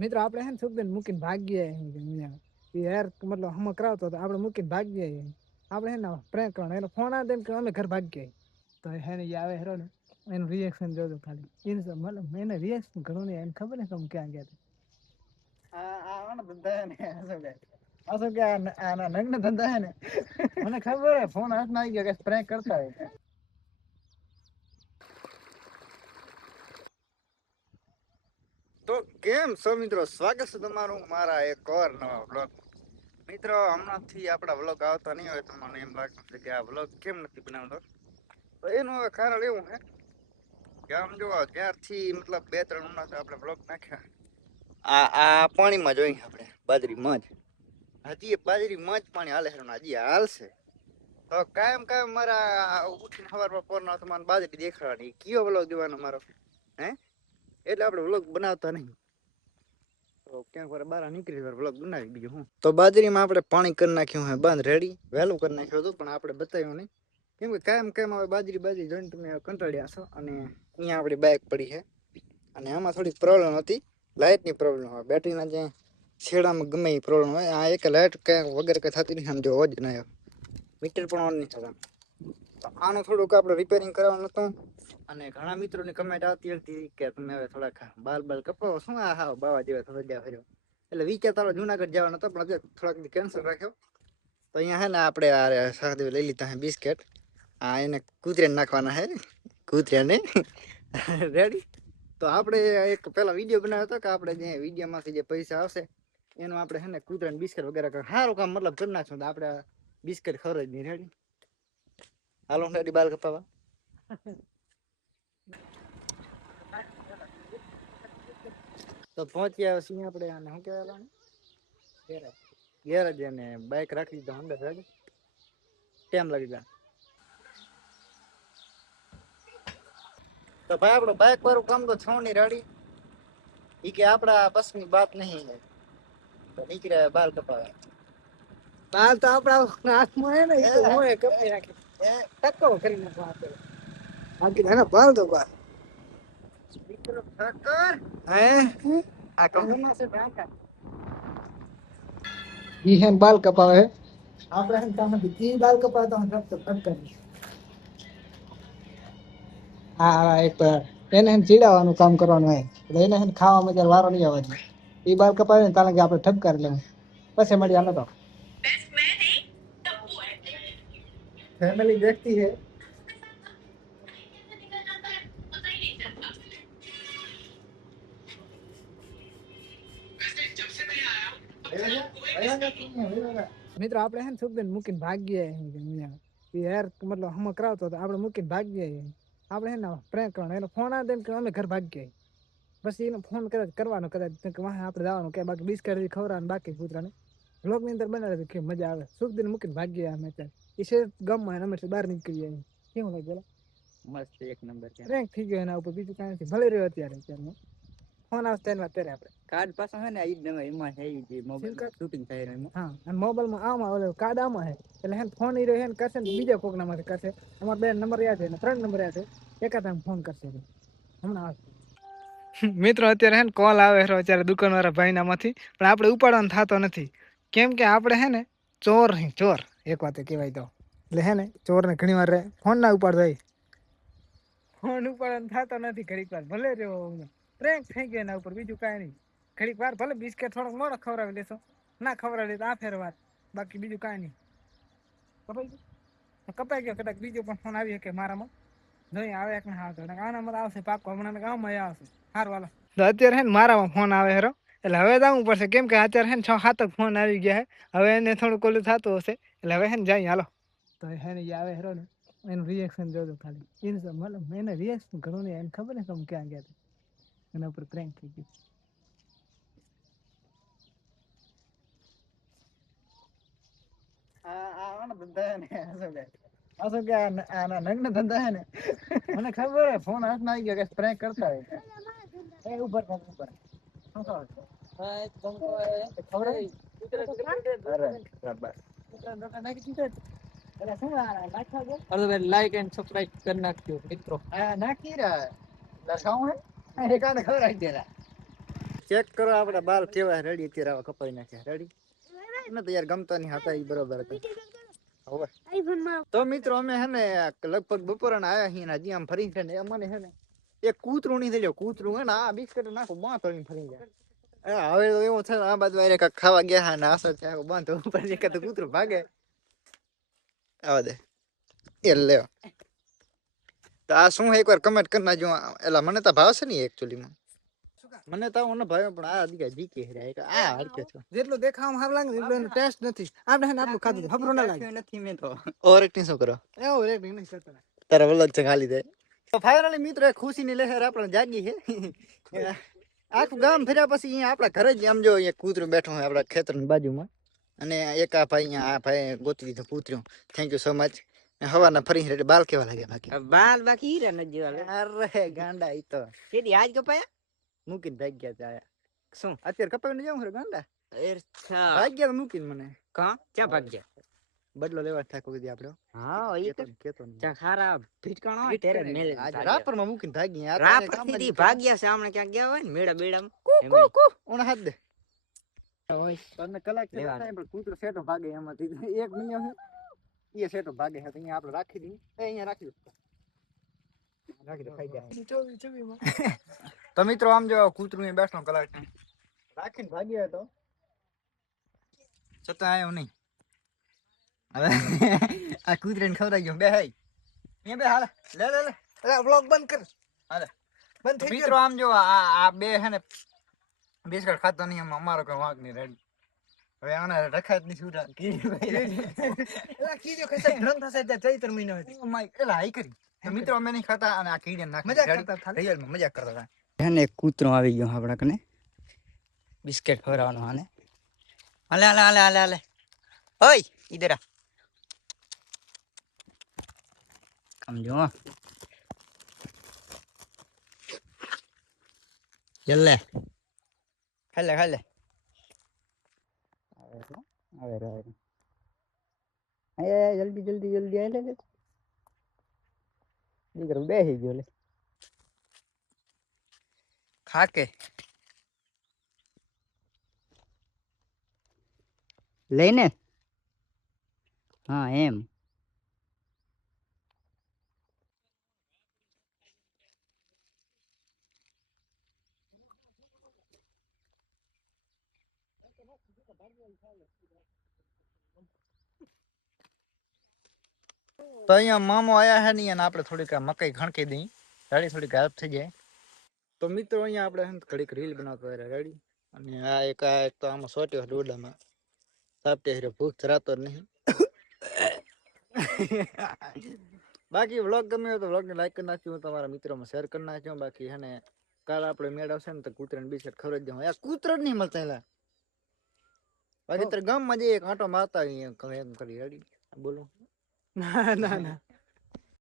મિત્રો આપણે હે ને સુખબેન મૂકીને ભાગીએ યાર મતલબ હમ કરાવતો તો આપણે મૂકીને ભાગીએ આપણે હે ને પ્રેન્ક કરવાનો એનો ફોન આવે એમ કે અમે ઘર ભાગીએ તો હે ને આવે હેરો ને એનું રિએક્શન જોજો ખાલી મતલબ એને રિએક્શન ઘણું નહીં એને ખબર ને કે ક્યાં ગયા આ ધંધા હે ને અશોક કે આના નગ્ન ધંધા હે ને મને ખબર હે ફોન હાથમાં આવી ગયો કે પ્રેન્ક કરતા હોય. તો કેમ છો મિત્રો, સ્વાગત છે તમારું મારા એક ઓર નવા વ્લોગ. મિત્રો હમણાંથી આપણા વ્લોગ આવતા નહીં હોય તો મને એમ લાગતું છે કે આ વ્લોગ કેમ નથી બનાવતો. તો એનું હવે કારણ એવું હે કે આમ જો ત્યારથી મતલબ 2-3 હમણાં આપણે વ્લોગ નાખ્યા આ પાણીમાં જોઈએ આપણે બાજરીમાં જ હજી બાજરીમાં જ પાણી હાલે છે હજી હાલશે તો કાયમ મારા ઉઠીને સવારમાં પોરના તમારે બાજરી દેખાડવાની કયો વ્લોગ દેવાનો મારો હે એટલે આપણે વ્લોગ બનાવતા નહીં. તો ક્યાંક વાર બહાર નીકળી વ્લોગ બનાવી બીજું હું. તો બાજરીમાં આપણે પાણી કરી નાખ્યું હે બંધ રેડી વહેલું કરી નાખ્યું હતું પણ આપણે બતાવ્યું નહીં કેમ કે કાયમ હવે બાજરી જોઈને તમે કંટાળ્યા છો. અને અહીંયા આપણી બાઇક પડી છે અને આમાં થોડીક પ્રોબ્લેમ હતી, લાઇટની પ્રોબ્લેમ હોય, બેટરીના જે છેડામાં ગમે એ પ્રોબ્લેમ હોય. આ એક લાઇટ ક્યાંક વગર કંઈ થતી નહીં, સમજો હોજ ના મીટર પણ ઓન નહીં થતા. તો આનું થોડુંક આપણે રિપેરિંગ કરવાનું હતું. અને ઘણા મિત્રોની કમેન્ટ આવતી હતી કે તમે હવે થોડાક બાલ કપાવો, શું આ હા બાવા જેવા થતા ગયા ફર્યો એટલે વિચાર તારો જુનાગઢ જવાનો હતો પણ થોડાક કેન્સલ રાખ્યો. તો અહીંયા હે ને આપણે આ સાથે લઈ લીધા હે બિસ્કેટ. આ એને કૂતરાને નાખવાના હે કૂતરાને રેડી. તો આપણે એક પેલા વિડીયો બનાવ્યો હતો કે આપણે જે વિડીયોમાંથી જે પૈસા આવશે એનું આપણે હે ને કૂતરાને બિસ્કેટ વગેરે સારું કામ મતલબ કરી નાખશું તો આપણે બિસ્કેટ ખવડાવી જ નહીં. રેડી હાલો રેડી બાલ કપાવા. તો પહોંચ્યા છીએ આપણે આને શું કહેવાય ગેરેજ અને બાઇક રાખી દીધો અંદર રેડી. કેમ લાગી ગયા તો ભાઈ આપણું બાઇક વાળું કામ તો છોડની રેડી ઈ કે આપણા બસની બાત નહીં હે તો નીકળ્યા બાલ કપાવે. બાલ તો આપણા હાથમાં હે ને ઈ તો હોય કપાઈ નાખી ટકો કરી નાખો આપણે બાકી એના બાલ તો બાલ મિત્રો ઠક્કર હે આ કંપનીમાં છે બ્રાન્ડ ઈ હે બાલ કપાવે આપણે હે કામથી ઈ બાલ કપાવે તો હું રસ્તો કટ કરી. હા એક એને ચીડાવવાનું કામ કરવાનું હોય એટલે એને ખાવામાં ત્યારે વારો નહીં આવે. એ બાલ કપાવે ને કારણ કે આપણે ઠપકાર લેવું પછી મળી આલો તો ફેમિલી વ્યક્તિ છે. મિત્રો આપણે હે ને સુખબેન મૂકીને ભાગીએ યાર મતલબ હમ કરાવતો તો આપણે મૂકીને ભાગીએ આપણે હે ને પ્રેન્ક કરવાનો એનો ફોન આવે એમ કે અમે ઘર ભાગીએ પછી એનો ફોન કદાચ કરવાનો કદાચ આપણે જવાનું કે બાકી બિસ્કટ ખવડાવવાનું બાકી કૂતરાને વ્લોગ ની અંદર બનાવે કે મજા આવે. સુખબેન મૂકીને ભાગીએ અમે અત્યારે એ છે ગામમાં અમે બહાર નીકળીએ કેવું લાગે મસ્ત એક નંબર પ્રેન્ક થઈ ગયો એના ઉપર બીજું કાંઈ નથી ભલે રહ્યો અત્યારે ફોન આવશે ત્યારે આપણે કાર્ડ પાછો હે ને એમાં છે જે મોબાઈલ શૂટિંગ થાય એમાં હા અને મોબાઈલમાં આમાં ઓલો કાર્ડ આમાં હે એટલે હે ફોન ઈ રહ્યો હે કરશે ને બીજા કોકના માટે કરશે. અમારા 2 નંબર યાદ છે ને 3 નંબર યાદ છે એકાદ ફોન કરશે હમણાં આવશે. મિત્રો અત્યારે હે ને કોલ આવે છે અત્યારે દુકાનવાળા ભાઈનામાંથી પણ આપણે ઉપાડવાનો થતો નથી કેમ કે આપણે હે ને ચોર એક વાતે કહેવાય તો એટલે હે ને ચોરને ઘણી વાર ફોન ના ઉપાડતો હોય ફોન ઉપાડવાનો થતો નથી ઘડીક વાર ભલે રહ્યો પ્રેન્ક થઈ ગયો એના ઉપર બીજું કાંઈ નહીં. ઘડીક વાર ભલે બિસ્કેટ થોડોક મોડો ખવડાવી લેશો ના ખવડાવી તો આ ફેર વાત બાકી બીજું કાંઈ નહીં. કપાઈ ગયો કદાચ બીજો પણ ફોન આવી શકે મારામાં નહીં આવે એક ને આવતો આનામાં આવશે પાકો હમણાં ગામમાં આવશે સારું હાલો. તો અત્યારે હે ને મારામાં ફોન આવે હેરો એટલે હવે જવું પડશે કેમ કે અત્યારે હે ને 6-7 ફોન આવી ગયા હે હવે એને થોડુંક ઓલું થતું હશે એટલે હવે હે ને જાય હાલો. તો હે ને આવે હેરો ને એનું રિએક્શન જોજો ખાલી મતલબ એને રિએક્શન ઘણું નહીં એને ખબર ને કે ક્યાં ગયા એના ઉપર પ્રેન્ક થઈ ગયું. આના નગ્ન ધંધા હે ને મને ખબર હે ફોન હાથમાં આવી ગયો કે પ્રેન્ક કરતા હોય એ ઉપર લાઈક એન્ડ સબસ્ક્રાઇબ કરી નાખજો મિત્રો નાખી રહ્યા દર્શાવું હે એકાને ખબર આવી દેલા ચેક કરો આપડા બાલ કેવા રેડી અત્યારે આવા કપાઈ નાખ્યા રેડી ને તો યાર ગમતા નહીં હતા ઈ બરોબર હતા હવે તો મિત્રો અમે હે ને લગભગ બપોરના આયા છીએ ને હજી આમ ફરી છે ને અમને હે ને એક કૂતરું નહીં થઈ કૂતરું હે ને આ બિસ્કટ નાખું બાં તળીને ફરી જાય હવે તો એવું છે આ બાજુ આરે કાંઈક ખાવા ગયા હા ને આસો છે બાંધો ઉપર એક તો કૂતરું ભાગે આવા દે એ લે તો આ શું એકવાર કમેન્ટ કરી નાખજો એલા મને તો ભાવશે નહીં એકચ્યુઅલીમાં મને તો ઓનો ભાવ્યો પણ આ દીકા જીકે રે આ હરકે છો જેટલું દેખાવામાં હાર લાગે એટલું એનો ટેસ્ટ નથી આપણે હે ને આટલું ખાધું ખબર ના લાગે નથી મેં તો ઓવર એક્ટિંગ શું કરો એવો રેટ નહીં કરતા તારા વલગ છે ખાલી દે તો ફાઇનલી મિત્રો એક ખુશીની લહેર આપણે જાગી છે આખું ગામ ફર્યા પછી અહીંયા આપણા ઘરે જ આમ જો એક કૂતરું બેઠું હોય આપણા ખેતરની બાજુમાં અને એક આ ભાઈ અહીંયા આ ભાઈ ગોતી દીધું કૂતરું થેન્ક યુ સો મચ હવાના ફરી એટલે બાલ કેવા લાગે બાકી બાલ બાકી હીરા ન જેવા અરે ગાંડા ઈ તો કેદી આજ કપાયા મૂકીને ભાગ ગયા તા શું અત્યારે કપાઈને જાઉં ખરે ગાંડા અચ્છા ભાગ ગયા મૂકીને મને કા ક્યાં ભાગ ગયા બદલો લેવા ઠાકો કીધી આપણે હા એ તો કેતો નહીં ચા ખારા ભીટકાણો હોય ત્યારે મેલે આજ રાપરમાં મૂકીને ભાગી યાર રાપ થી ભાગ્યા સામે ક્યાં ગયા હોય ને મેળા બેડામાં ઓના હાથ દે તમને કલાક થી થાય પણ કૂતરો સેટો ભાગે એમાંથી એક મિનિયો છે એ સેટો ભાગે છે અહીંયા આપણે રાખી દઈએ અહીંયા રાખી દો રાખી દો ખાઈ જાય તો મિત્રો આમ જો કૂતરું એ બેઠો કલાક રાખીને ભાગ્યો તો છતાં આવ્યો નહીં હવે આ કૂતરાને ખવડાવી ગયો બે હાઈ એ બે હાલ લે લે લે અરે વ્લોગ બંધ કર હાલે બંધ થઈ મિત્રો આમ જો આ બે હે ને બિસ્કટ ખાતો નહીં એમાં અમારો કોઈ વાંક નહીં રેડી હવે આના રખાત નહીં છૂટા ગયો કીજો ખસે રંગ થશે ત્યાં ચૈત્ર મહિનો હતી એલા હાઈ કરી તો મિત્રો અમે નહીં ખાતા અને આ કીડે નાખ મજાક કરતા ખાલી રિયલમાં મજાક કરતા હતા એને એક કૂતરો આવી ગયો આપણા કને બિસ્કટ ખવડાવવાનો આને હાલે હાલે હાલે હાલે હાલે ઓય ઈધર આ સમજો જલ્લે ખાલે ખાલે આવે રે એ જલ્દી જલ્દી જલ્દી આલે લે દીકરો બેસી ગયો લે ખાકે લઈને હા એમ તો અહીંયા મામો આયા હે નહીં અને આપણે થોડીક મકાઈ ખણકી દઈ રેડી થોડીક હેલ્પ થઈ જાય તો મિત્રો અહીંયા આપણે ઘડીક રીલ બનાવતો રેડી અને આ એક તો આમાં સોટ્યો ડોડામાં સાપટે હીરો ભૂખ ધરાતો જ નહીં બાકી વ્લોગ ગમે હોય તો વ્લોગને લાઈક કરી નાખજો તમારા મિત્રોમાં શેર કરી નાખજો બાકી હે ને કાલ આપણે મેળવશે ને તો કૂતરાને બિસ્કટ ખવડાવી દઉં આ કૂતરો જ નહીં મળતા એલા બાકી ગામમાં જે એક આંટો મારતા એમ કરી રેડી બોલો ના ના ના